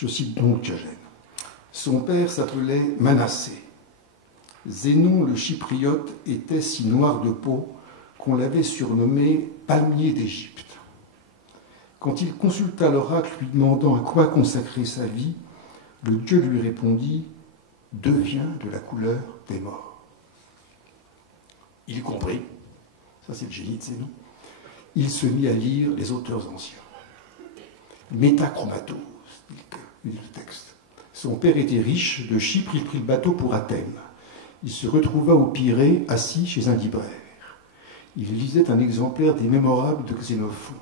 Je cite donc Diogène. Son père s'appelait Manassé. Zénon le chypriote était si noir de peau qu'on l'avait surnommé palmier d'Égypte. Quand il consulta l'oracle lui demandant à quoi consacrer sa vie, le dieu lui répondit « Deviens de la couleur des morts ». Il comprit, ça c'est le génie de Zénon, il se mit à lire les auteurs anciens. Métachromatos, dit le texte. Son père était riche, de Chypre il prit le bateau pour Athènes. Il se retrouva au Pirée, assis chez un libraire. Il lisait un exemplaire des Mémorables de Xénophon.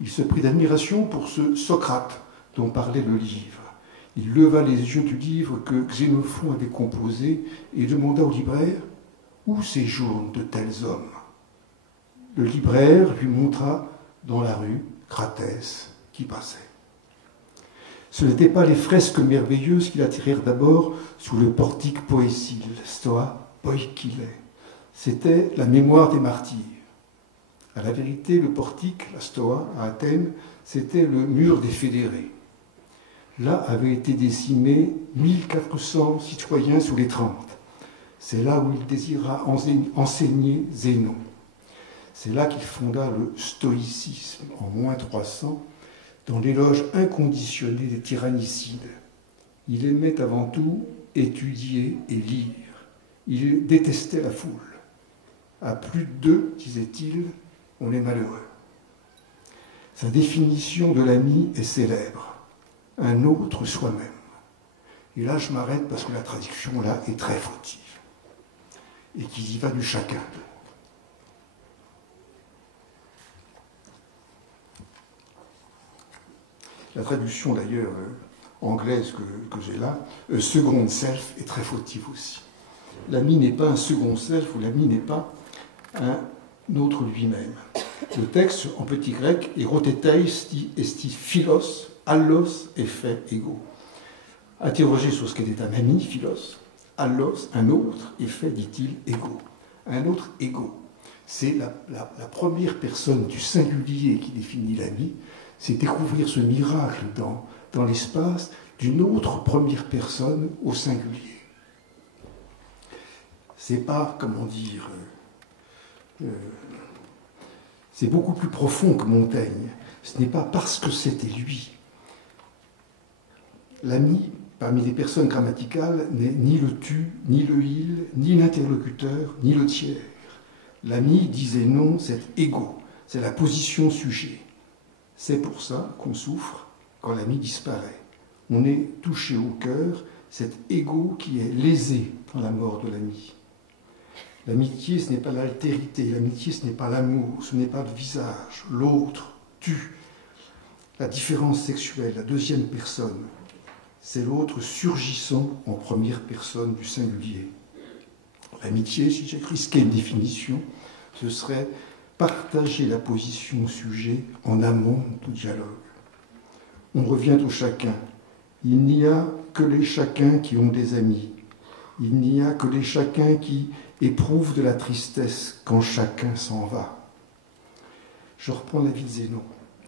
Il se prit d'admiration pour ce Socrate dont parlait le livre. Il leva les yeux du livre que Xénophon avait composé et demanda au libraire « Où séjournent de tels hommes ?» Le libraire lui montra dans la rue Cratès qui passait. Ce n'étaient pas les fresques merveilleuses qui l'attirèrent d'abord sous le portique poécile, stoa poikile. C'était la mémoire des martyrs. À la vérité, le portique, la stoa, à Athènes, c'était le mur des fédérés. Là avaient été décimés 1400 citoyens sous les 30. C'est là où il désira enseigner Zénon. C'est là qu'il fonda le stoïcisme en moins 300, dans l'éloge inconditionné des tyrannicides. Il aimait avant tout étudier et lire. Il détestait la foule. À plus de deux, disait-il, on est malheureux. Sa définition de l'ami est célèbre. Un autre soi-même. Et là, je m'arrête parce que la traduction, là, est très fautive. Et qu'il y va du chacun. La traduction, d'ailleurs, anglaise que j'ai là, second self, est très fautive aussi. L'ami n'est pas un second self, ou l'ami n'est pas un autre lui-même. Le texte, en petit grec, est roteteis esti philos, allos et fait ego. Interrogé sur ce qu'était un ami, philos, allos, un autre, et fait, dit-il, ego. Un autre ego. C'est la première personne du singulier qui définit l'ami, c'est découvrir ce miracle dans l'espace d'une autre première personne au singulier. C'est pas, comment dire, c'est beaucoup plus profond que Montaigne. Ce n'est pas parce que c'était lui. L'ami, parmi les personnes grammaticales, n'est ni le tu, ni le il, ni l'interlocuteur, ni le tiers. L'ami, disait non, c'est égo, c'est la position sujet. C'est pour ça qu'on souffre quand l'ami disparaît. On est touché au cœur, cet égo qui est lésé dans la mort de l'ami. L'amitié, ce n'est pas l'altérité, l'amitié, ce n'est pas l'amour, ce n'est pas le visage, l'autre, tu. La différence sexuelle, la deuxième personne, c'est l'autre surgissant en première personne du singulier. L'amitié, si j'ai risqué une définition, ce serait partager la position au sujet en amont du dialogue. On revient au chacun. Il n'y a que les chacun qui ont des amis. Il n'y a que les chacun qui éprouvent de la tristesse quand chacun s'en va. Je reprends la vie de Zénon.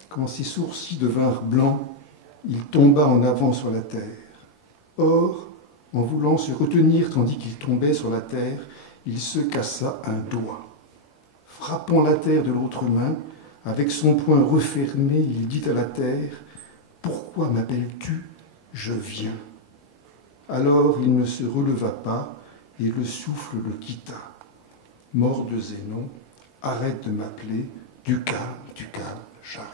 Quand ses sourcils devinrent blancs, il tomba en avant sur la terre. Or, en voulant se retenir tandis qu'il tombait sur la terre, il se cassa un doigt. Frappant la terre de l'autre main, avec son poing refermé, il dit à la terre « Pourquoi m'appelles-tu ? Je viens. » Alors il ne se releva pas et le souffle le quitta. Mort de Zénon, arrête de m'appeler, du calme, j'arrive.